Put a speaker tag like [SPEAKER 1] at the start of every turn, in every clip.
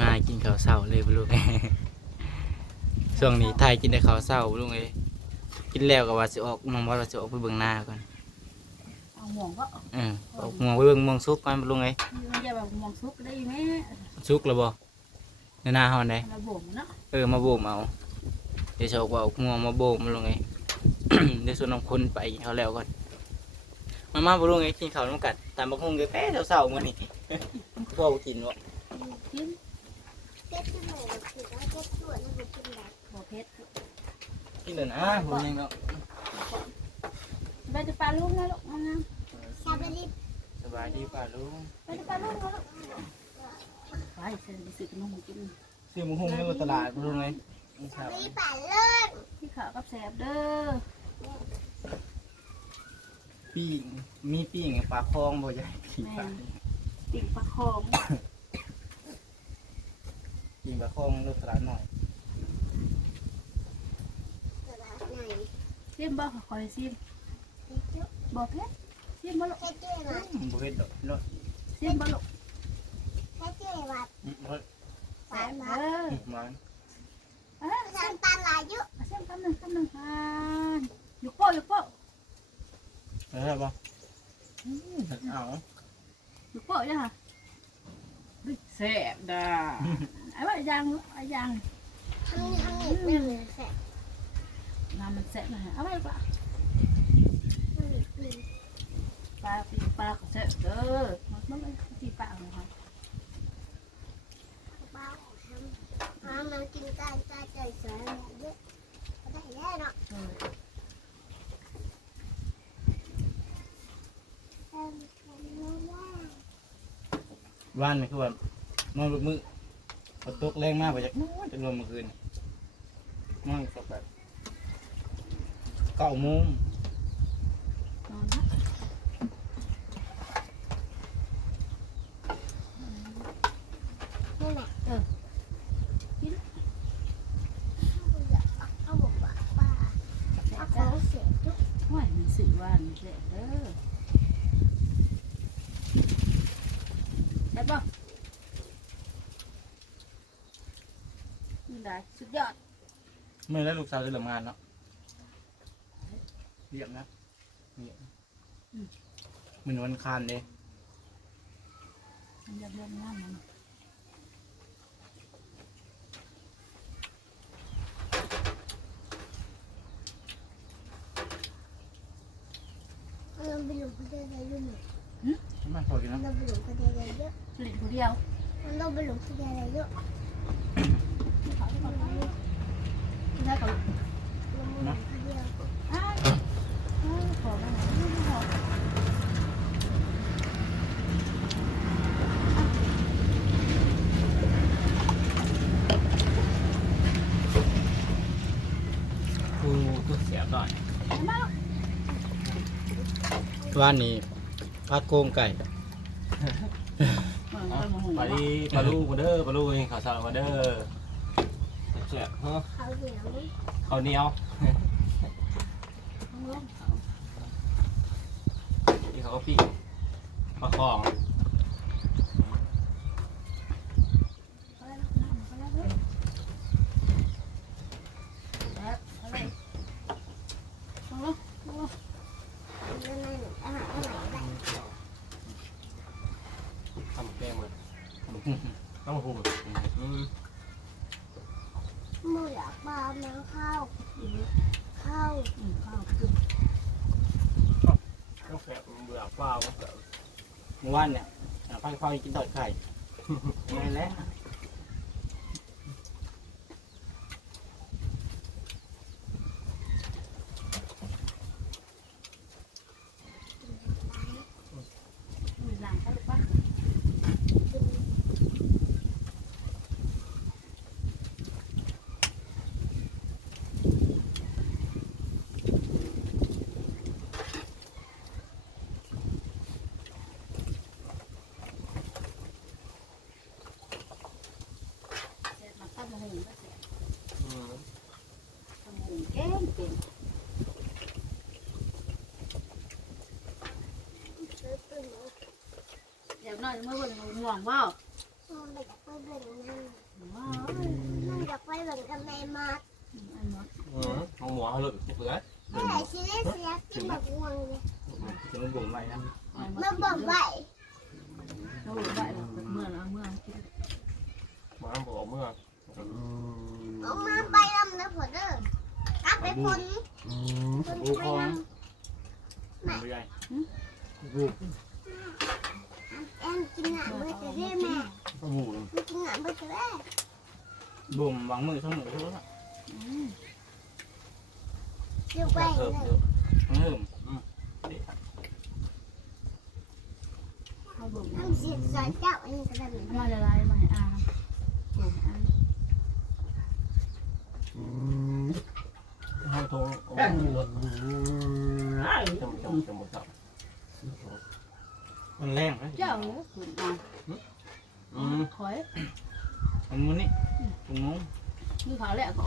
[SPEAKER 1] มากินข้าวเช้าเลยบ่ลูกช่วงนี้ไทยกินแต่ข้าวเช้าบ่ลูกเอ้ยกินแล้วก็ว่าสิออกน้องว่าสิออกไปเบิ่งหน้าก่อน
[SPEAKER 2] เอาหม่องก็
[SPEAKER 1] เออออกม่วงไปเบิ่งม่วงสุกก่อนบ่ลูกเอ้ย
[SPEAKER 2] มันจะแบบหม่องซุกได้ไหม
[SPEAKER 1] สุกแล้วบ่ในหน้าเฮาได้
[SPEAKER 2] ระบบเนาะ
[SPEAKER 1] เออมาโบมเอาเดี๋ยวจะออกว่าเอาม่วงมาโบมมาลงไงเดี๋ยวส่วนน้องคนไปเขาแล้วก่อน มามาบ่ลงไงกินข้าวน้ำกัดตามบักฮุงเดี๋ยวแป๊ะเช้าๆมื้อนี้ พ่อบ่กินบ่
[SPEAKER 2] กิน
[SPEAKER 3] เพชรที่ไหนเราถือว่าเพชรส่วนนั่นเป็นกินได้
[SPEAKER 2] บ่เพชร
[SPEAKER 1] กินเด้อนะผมยังเนาะ
[SPEAKER 2] ไปจะปลาลูกนะลูกนะ
[SPEAKER 3] ชาบรี
[SPEAKER 1] สบายดีป่าลุง
[SPEAKER 2] ไปจะปลาลูกนะลูกไปเซ็นไปซื้อขนมกิน
[SPEAKER 1] ซื้อบักฮุงในตลาดบ่ลงไงนี่ค
[SPEAKER 3] ชา
[SPEAKER 1] รับบ
[SPEAKER 3] รีป่าเลิศ
[SPEAKER 2] ที่ขาวกับแสบเด้อ
[SPEAKER 1] ปิ้งมีปิ้งปลาคองบ่ใหญ่ปิ้งปลา
[SPEAKER 2] ติ่งปลาคอง
[SPEAKER 1] ปิ้งปลาคองในตลาดหน่อย
[SPEAKER 3] ตลาดไหน
[SPEAKER 2] ซิมบ่คอยซิม
[SPEAKER 3] เพชรจุ๊บ
[SPEAKER 2] บ่เพชรซิมบ่ลูก
[SPEAKER 3] เพชรจุ๊บมา
[SPEAKER 1] อืมบ่เฮ็ดดอกเนาะ
[SPEAKER 2] ซิมบ่ลูก
[SPEAKER 3] เพชรจุ๊บมา
[SPEAKER 1] อืมบ่
[SPEAKER 2] แสบเด้อ
[SPEAKER 1] อืมมา
[SPEAKER 2] อะ
[SPEAKER 3] ทางตลาดยุ
[SPEAKER 2] ซิมคำหนึ่งคำหนึ่งอ่าหยุกโป้หยุกโป้
[SPEAKER 1] เออบ่อืมเอา
[SPEAKER 2] หยุกโป้จ้ะค่ะแสบด้า ไอ้ว่ายังลูกไอ้ยัง
[SPEAKER 3] ทางนี้ทางนี้ไม่เหมือนแสบ
[SPEAKER 2] น้ำมันแสบนะฮะเอาไปปลา
[SPEAKER 3] ทางนี้อืม
[SPEAKER 2] ปลาปีปลาก็แสบเด้อมันมันมันตีปลาเลยค่ะ
[SPEAKER 3] เบาทำอ่ามันกินกันใจใจสวยเยอะก็ได้แล้วเนาะ
[SPEAKER 2] เออ
[SPEAKER 3] เอิ่มทำไม่ได้
[SPEAKER 1] ว่านนี่คือว่านอนเบิดมื้อ พอตกแรงมากไปจากนู้นจนลมเมื่อคืนมั่งสักแบบเก้าโมง
[SPEAKER 2] นอนนะ
[SPEAKER 3] นี่แหละ
[SPEAKER 2] เออ
[SPEAKER 3] เอาบอกว่าป้า
[SPEAKER 2] แส
[SPEAKER 3] เอา
[SPEAKER 2] บ
[SPEAKER 3] ขอ
[SPEAKER 2] จ้าง
[SPEAKER 3] เสียทุก
[SPEAKER 2] ห้อยมันสื่อว่ามันแสบเด้อแสบป่ะนี่ได้ สุดยอด
[SPEAKER 1] เมื่อแล้วลูกสาวจะเริ่มงานเนาะเรียบนะเรียบมันวันคานเด้
[SPEAKER 2] มันจะเริ่มงามมัน
[SPEAKER 3] เราไปหลงคนเดียวได้ยุ่ง
[SPEAKER 1] มาพอกิน
[SPEAKER 3] เรา
[SPEAKER 1] เนาะ
[SPEAKER 3] ไปหลงคนเดียวได้เยอะ
[SPEAKER 2] ผลิตผู้เดียว
[SPEAKER 3] เราไปหลงคนเดียวได้เยอะ
[SPEAKER 2] ขอได้ก่อนได้ก่อน
[SPEAKER 3] เราไปหลงคนเดียว
[SPEAKER 2] อ้าวอ้าวขอได้ไห นไม่ขอ
[SPEAKER 1] กูกูเสียบหน่อย
[SPEAKER 2] มาลูก
[SPEAKER 1] ว่านนี้พัดโกงไก่
[SPEAKER 2] มาเอามาหุง
[SPEAKER 4] ไปดีปลาลูกมาเด้อปลาลูกเองข้าวสารมาเด้อ เสียเฮ้อ
[SPEAKER 3] เขาเหนียว
[SPEAKER 4] ข้าวเหนียวนี่เขาก็ปิ้งปลาคอง
[SPEAKER 3] นั่นนั่นอาหารอะไรได้
[SPEAKER 4] ทำแกงมาต้องหูอืม
[SPEAKER 3] มือ อยากปลาแมงข้าวข้าว
[SPEAKER 2] ข้าวคือ
[SPEAKER 4] ต้องแกะเบื่อเปล่า
[SPEAKER 1] เมื่อวานเนี่ยพักพ่อกินตอดไข่ไงแล้ว
[SPEAKER 2] มีหลังเขาหรือเปล่า เสร็จมาตั้งหุงก็เสร็จ
[SPEAKER 4] อืม
[SPEAKER 2] ตั้งหุงเก่งเก่ง
[SPEAKER 3] ซื้อปืน
[SPEAKER 2] เดี๋ยวหน่อยเมื่อวันง่วงว่า
[SPEAKER 3] มันไปจากปืนเบิ่งนั่น
[SPEAKER 2] ว้าว
[SPEAKER 3] นั่นอยากไปเบิ่งกับแม่มา
[SPEAKER 2] อันนั้น
[SPEAKER 4] อืมของหมูเขาเลยเปลือก
[SPEAKER 3] เมื่อไหร่ชีวิตเสียกินแบบง่วงเลย
[SPEAKER 1] จะมันบ่มไว้นะ
[SPEAKER 3] เมื่อบ่มไหว
[SPEAKER 2] เราบ่ได้แล้วเมื่อแล้วเมื่อกิน
[SPEAKER 4] หมาบอกเมื่อ
[SPEAKER 3] เอามาไปลำนะผลเด้อกลับไปผลผล
[SPEAKER 1] บู
[SPEAKER 3] ไป
[SPEAKER 1] คอ
[SPEAKER 3] ล
[SPEAKER 1] นมันบ่ใหญ่ำ
[SPEAKER 3] แอน กินหนังเมื่อจะได้แม่
[SPEAKER 4] หมู
[SPEAKER 3] ไม่กินหนังเมื่อจะได้
[SPEAKER 1] บ่มวางมือสองมือเท่านั้น
[SPEAKER 3] เดี๋ยวไป
[SPEAKER 4] เพิ่ม
[SPEAKER 3] เลย
[SPEAKER 4] เยอะ
[SPEAKER 1] มันเริ่ม
[SPEAKER 2] เขาบ่
[SPEAKER 3] ทำเสียสอยเจ้าอันนี้ก็ได้เหมือนกัน
[SPEAKER 2] มาละลายมาให้อาโอ้อา
[SPEAKER 4] ให้ทงหมูจำจำจำหมดจับ
[SPEAKER 1] มันแรงนะ
[SPEAKER 2] เจ้าคุณอา
[SPEAKER 4] อืม
[SPEAKER 2] คอย
[SPEAKER 1] มันมุนนี่ถุงงง
[SPEAKER 2] คือเขาแหละเขา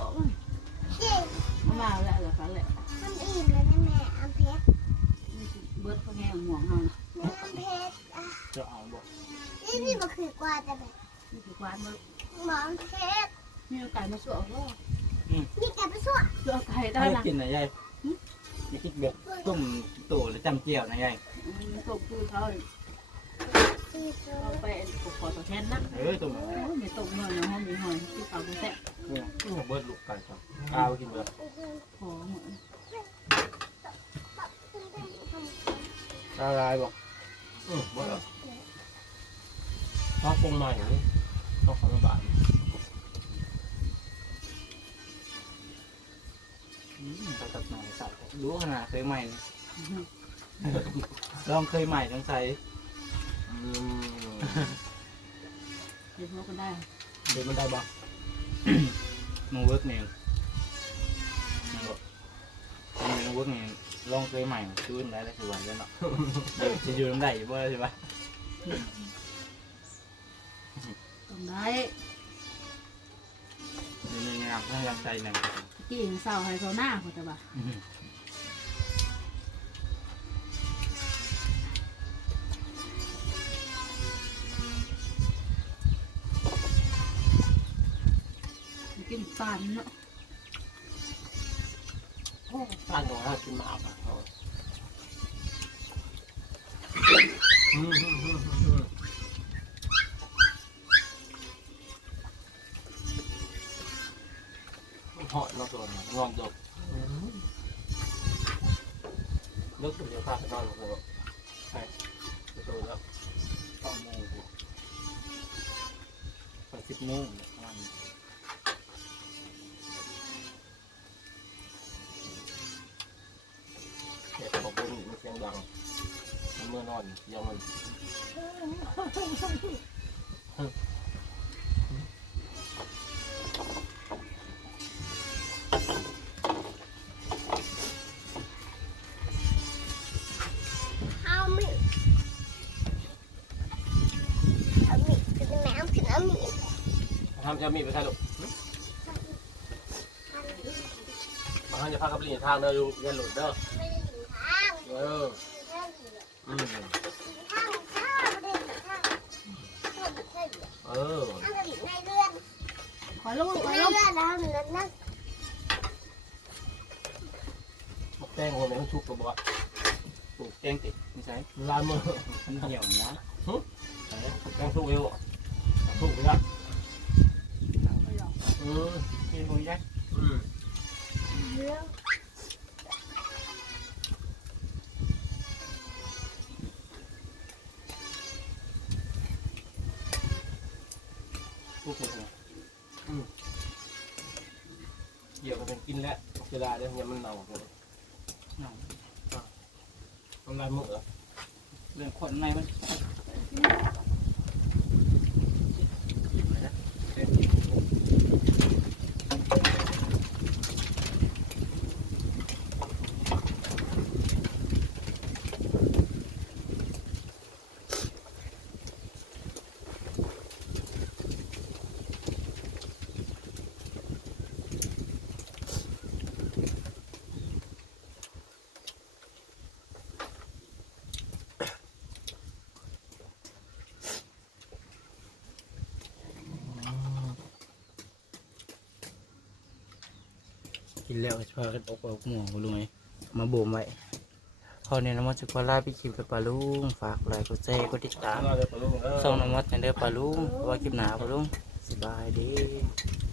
[SPEAKER 3] เจ๊
[SPEAKER 2] มาแล้วแล้วเขาแหละ
[SPEAKER 3] มันอิ่มแล้วนะแม่อัมเพชร
[SPEAKER 2] เบิดเขาแง่ห่วงเฮา
[SPEAKER 3] แม่อัมเพชรอะ
[SPEAKER 1] จะเอาบ่
[SPEAKER 3] นี่นี่มันคือกว่าแต่แบบ
[SPEAKER 2] นี่คือควานมา
[SPEAKER 3] หมออัมเพชร
[SPEAKER 2] มีไก่มาสวก็
[SPEAKER 3] นี่แกไปสวด
[SPEAKER 2] สวไก่ได้
[SPEAKER 1] ให้
[SPEAKER 2] ละ
[SPEAKER 1] กินนะยายอย่าคิดแบบต้มตู่หรือจำเจียวนะยาย
[SPEAKER 2] ตกคือเขา
[SPEAKER 3] ตีโซ่
[SPEAKER 2] เอาไปปกคอตัวแทนนะ
[SPEAKER 1] เออต้ม
[SPEAKER 2] โอ้ยมีตกเงินในห้องมีหอยที่เขาแท้
[SPEAKER 4] เบิร์ดลูกกันครับข้าวกินเบิร์ด
[SPEAKER 2] ขอเหมือน
[SPEAKER 1] ละลายบ่
[SPEAKER 4] อืมเบิร์ดชอบปรุงใหม่เลยต้องขอบบาท
[SPEAKER 1] เขาตัดหน่อยใส่รู้ขนาดเคยใหม่นี่ลองเคยใหม่ต้องใส่
[SPEAKER 4] อืม
[SPEAKER 2] เห็นพวกกันได้
[SPEAKER 4] เดี๋ยวมันได้บ้าง
[SPEAKER 1] มึงเวิร์กเนี่ยมึงบอกมึงเวิร์กเนี่ยลองเคยใหม่ชื่นได้แล้วถือว่าแล้วเนาะเดี๋ยวจะอยู่น้ำได้อยู่บ่ใช่ปะ
[SPEAKER 2] ต้องได้
[SPEAKER 1] นี่นี่งามให้กำลังใจหนึ่ง
[SPEAKER 2] กี่เศร้าให้เขาหน้าเขาจะบ่ากินเนาะ
[SPEAKER 4] การของเรากินมาป่ะอืมอืมอืมอืมหอยมาตัวนงอมดกนึกถึงเดี๋ยวข้าไปนอนกับผมใช่ตัวแล้ว
[SPEAKER 1] สองโมงไปสิบโมงเนี่ย มัน
[SPEAKER 4] เมื่อนอนยังมัน
[SPEAKER 3] เอามีดเอามีดขึ้นแมวขึ้นเอามีด
[SPEAKER 4] ทำจะมีไปใช่หรอมาทำจะพากับลิงทางเด้ออยู่ยันหลุดเด้อ
[SPEAKER 3] ไม่ได้ถึงทาง
[SPEAKER 4] เออ
[SPEAKER 3] ทางเหลือ เหลือ
[SPEAKER 4] เออ
[SPEAKER 3] ทางกระดิ่งในเรือน
[SPEAKER 2] ขอลง
[SPEAKER 3] ใน
[SPEAKER 2] ขอ
[SPEAKER 3] เรื
[SPEAKER 2] ล
[SPEAKER 3] องนแล้วเหลือนั่ง
[SPEAKER 4] มักแป้งคนนี้ต้องชุบกับบ่
[SPEAKER 1] ปลูกแกงติดไม่ใช่
[SPEAKER 4] ลายมือ
[SPEAKER 1] มันเหี่ยวนะ
[SPEAKER 4] แป้งชุบเอวชุบไปละอืม
[SPEAKER 1] กินพวกนี้ได้
[SPEAKER 4] อืม
[SPEAKER 3] เรือน
[SPEAKER 1] ปลูกเลย
[SPEAKER 4] เกี่ยวกับเป็นกินแล้ว เสียดายเลยยังมันเน่าเลย
[SPEAKER 1] เนาะ
[SPEAKER 4] ทำลายมือเหรอ
[SPEAKER 1] เรื่องคนในมัน กินแล้วก็จะพากันออกออกหมอปะลุงไงมาบ่มไว้พอเนี่ยน้ำมันจะกวาลาพี่คิวกับปลาลุงฝากไลค์กดแชร์กดติดตาม
[SPEAKER 4] เราเด้อปลาลูกเด้อ
[SPEAKER 1] ส่งน้ำมันกันเด้อปลาลุงเพราะว่าคลิปหนาปลาลุงสบายดี
[SPEAKER 3] ส